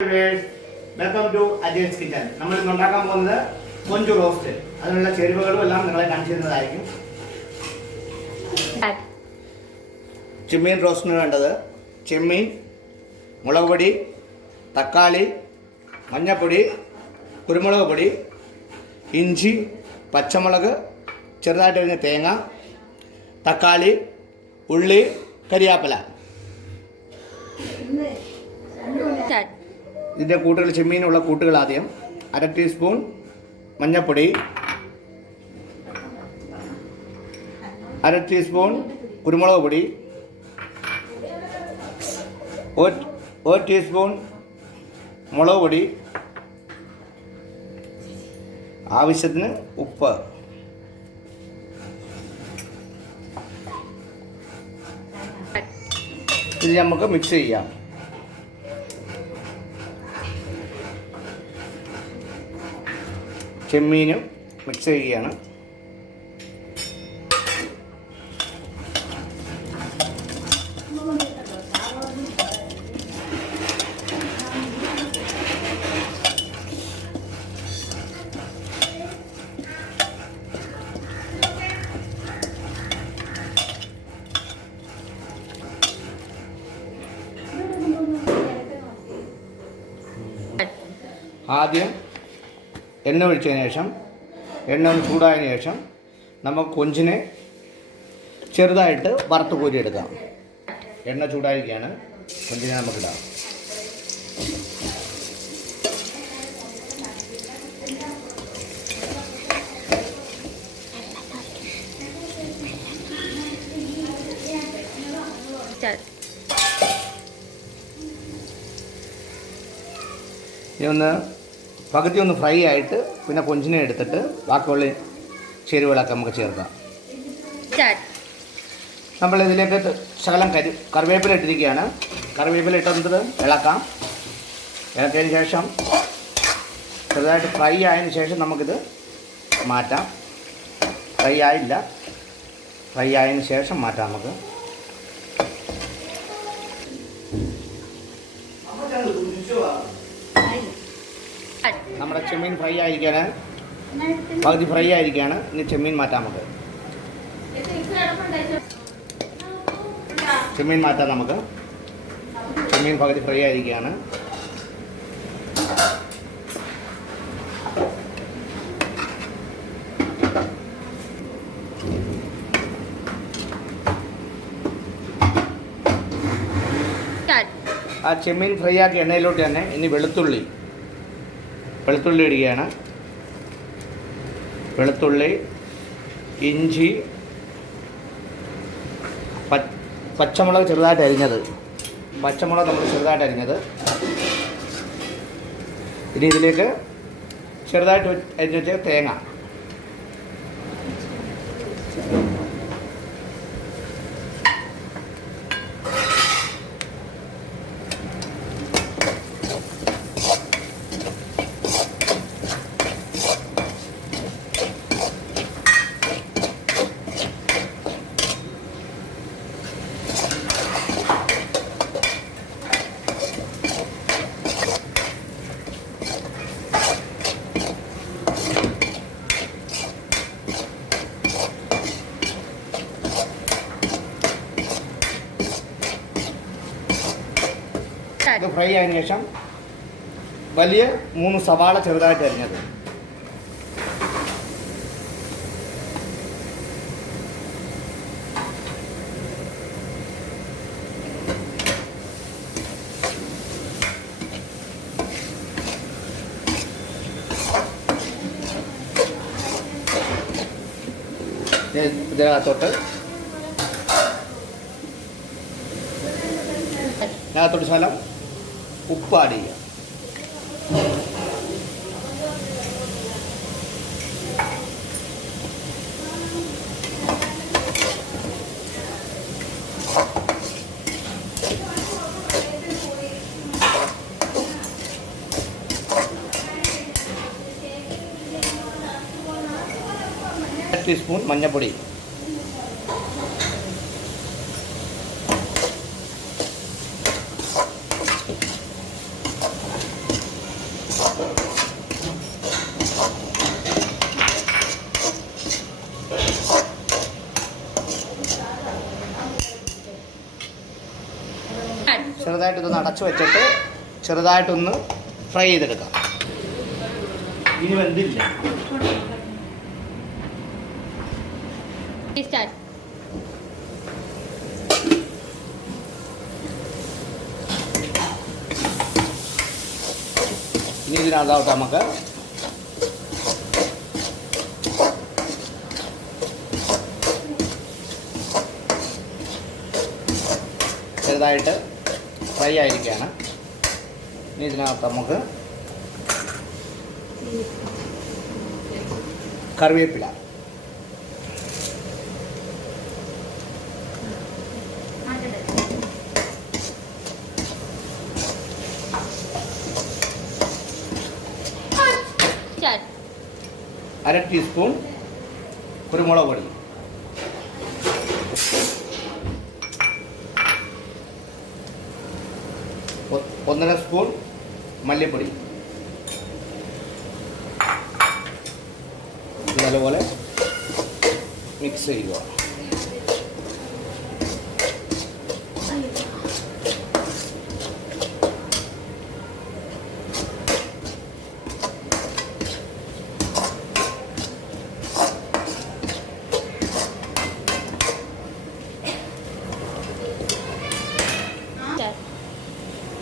Welcome to അജയ്സ് kitchen. നമ്മൾ ഇന്ന് ഉണ്ടാക്കാൻ പോകുന്നത് കൊഞ്ച് റോസ്റ്റ്. അതിനുള്ള ചേരുവകളും എല്ലാം നിങ്ങളെ കാണിച്ചു തരുന്നതായിരിക്കും. ചെമ്മീൻ റോസ്റ്റിന് വേണ്ടത് ചെമ്മീൻ, മുളക് പൊടി, തക്കാളി, മഞ്ഞൾപ്പൊടി, കുരുമുളക് പൊടി, ഇഞ്ചി, പച്ചമുളക്, ചെറുതായിട്ട് അരിഞ്ഞ തേങ്ങ, തക്കാളി, ഉള്ളി, കരിയാപ്പില. ഇതിൻ്റെ കൂട്ടുകൾ, ചെമ്മീനുള്ള കൂട്ടുകൾ ആദ്യം 1/2 ടീസ്പൂൺ മഞ്ഞൾപ്പൊടി, 1/2 ടീസ്പൂൺ കുരുമുളക് പൊടി, 1 ടീസ്പൂൺ മുളക് പൊടി, ആവശ്യത്തിന് ഉപ്പ്. ഇത് നമുക്ക് മിക്സ് ചെയ്യാം. ചെമ്മീനും മിക്സ് ചെയ്യുകയാണ്. ആദ്യം എണ്ണ ഒഴിച്ചതിന് ശേഷം, എണ്ണ ഒന്ന് ചൂടായതിനു ശേഷം നമുക്ക് കൊഞ്ചിനെ ചെറുതായിട്ട് വറുത്ത് കോരിയെടുക്കാം. എണ്ണ ചൂടായിരിക്കുകയാണ്, കൊഞ്ചിനെ നമുക്കിടാം. ഇതൊന്ന് പകുതി ഒന്ന് ഫ്രൈ ആയിട്ട് പിന്നെ കൊഞ്ചിനെ എടുത്തിട്ട് ബാക്കിയുള്ള ചേരുവകളൊക്കെ നമുക്ക് ചേർക്കാം. നമ്മൾ ഇതിലേക്ക് ശകലം കറിവേപ്പില ഇട്ടിരിക്കുകയാണ്. കറിവേപ്പില ഇട്ടത് ഇളക്കാം. ഇളക്കിയതിന് ശേഷം ചെറുതായിട്ട് ഫ്രൈ ആയതിനു ശേഷം നമുക്കിത് മാറ്റാം. ഫ്രൈ ആയില്ല, ഫ്രൈ ആയതിനു ശേഷം മാറ്റാം നമുക്ക്. നമ്മുടെ ചെമ്മീൻ ഫ്രൈ ആയിരിക്കുകയാണ്, പകുതി ഫ്രൈ ആയിരിക്കുകയാണ്. ഇനി ചെമ്മീൻ മാറ്റാം നമുക്ക്. ചെമ്മീൻ മാറ്റാം നമുക്ക്. ചെമ്മീൻ പകുതി ഫ്രൈ ആയിരിക്കുകയാണ്. ആ ചെമ്മീൻ ഫ്രൈ ആക്കിയ എണ്ണയിലോട്ട് തന്നെ ഇനി വെളുത്തുള്ളി ഇടുകയാണ്. വെളുത്തുള്ളി, ഇഞ്ചി, പച്ചമുളക് ചെറുതായിട്ട് അരിഞ്ഞത്, ഇനി ഇതിലേക്ക് ചെറുതായിട്ട് അരിഞ്ഞ് വെച്ച തേങ്ങ, ഫ്രൈ ആയതിനു ശേഷം വലിയ 3 സവാള ചെറുതായിട്ട് അരിഞ്ഞത്, ഇതിനകത്തോട്ട് ശകലം ഉപ്പ് ആഡ് ചെയ്യുക. ടീസ്പൂൺ മഞ്ഞൾപ്പൊടി, ചെറുതായിട്ടൊന്ന് അടച്ചു വെച്ചിട്ട് ചെറുതായിട്ടൊന്ന് ഫ്രൈ ചെയ്തെടുക്കാം. ഇനി വെന്തില്ല. ഇനി ഇതിനകത്തോട്ട് നമുക്ക് ചെറുതായിട്ട് ഫ്രൈ ആയിരിക്കുകയാണ്. ഇനി ഇതിനകത്ത് നമുക്ക് കറിവേപ്പില, അര ടീസ്പൂൺ കുരുമുളക് പൊടി, ഒന്നര സ്പൂൺ മല്ലിപ്പൊടി, നല്ലപോലെ മിക്സ് ചെയ്യുക.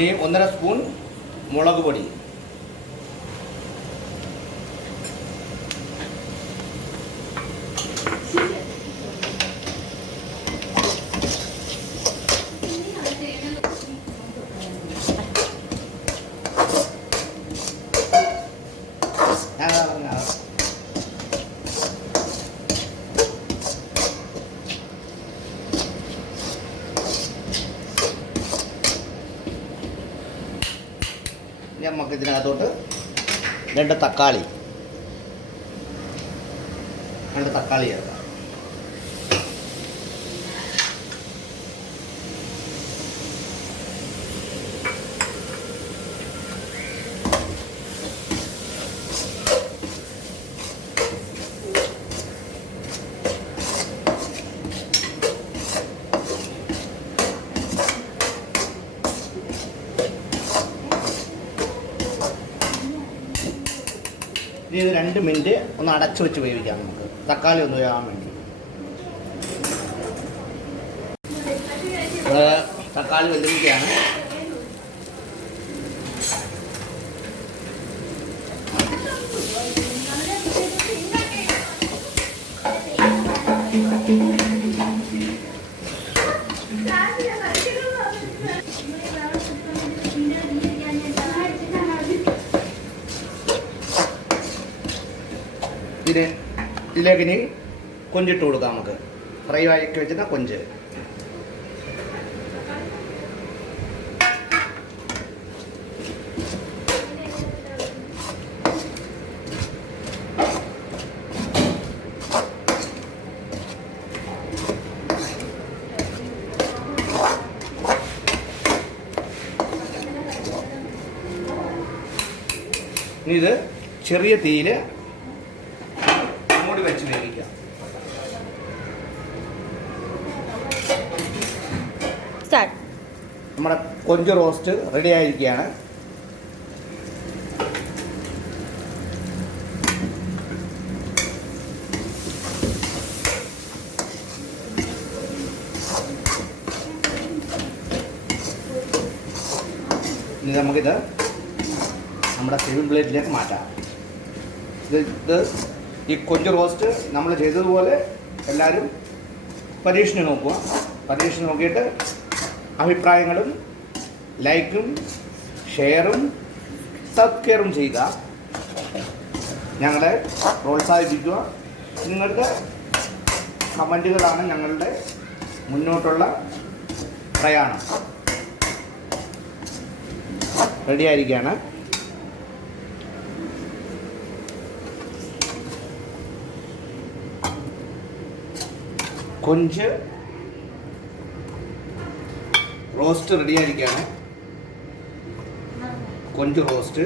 ഇനി 1.5 സ്പൂൺ മുളക് പൊടി, നമുക്ക് ഇതിനകത്തോട്ട് 2 തക്കാളി ചേർക്കാം. ഇനി ഇത് 2 മിനിറ്റ് ഒന്ന് അടച്ചു വെച്ച് വേവിക്കാം. നമുക്ക് തക്കാളി ഒന്ന് വേവാൻ വേണ്ടി. തക്കാളി വെന്തിരിക്കുകയാണ്. ഇതിലേക്ക് ഇനി കൊഞ്ചിട്ട് കൊടുക്കാം. നമുക്ക് ഫ്രൈ ആക്കി വെച്ചിട്ട് കൊഞ്ച്. ഇനി ഇത് ചെറിയ തീയിൽ മൂടി വെച്ച് വേവിക്കാം. നമ്മുടെ കൊഞ്ച് റോസ്റ്റ് റെഡി ആയിരിക്കുകയാണ്. ഇനി നമുക്കിത് നമ്മുടെ സെർവിംഗ് പ്ലേറ്റിലേക്ക് മാറ്റാം. ഇത് ഈ കൊഞ്ച് റോസ്റ്റ് നമ്മൾ ചെയ്തതുപോലെ എല്ലാവരും പരീക്ഷിച്ച് നോക്കുക. പരീക്ഷിച്ച് നോക്കിയിട്ട് അഭിപ്രായങ്ങളും ലൈക്കും ഷെയറും സബ്സ്ക്രൈബും ചെയ്യുക. ഞങ്ങളെ പ്രോത്സാഹിപ്പിക്കുക. നിങ്ങളുടെ കമൻറ്റുകളാണ് ഞങ്ങളുടെ മുന്നോട്ടുള്ള പ്രയാണം. റെഡിയായിരിക്കുകയാണ്. കൊഞ്ച് റോസ്റ്റ് റെഡിയായിരിക്കുകയാണ്. കൊഞ്ച് റോസ്റ്റ്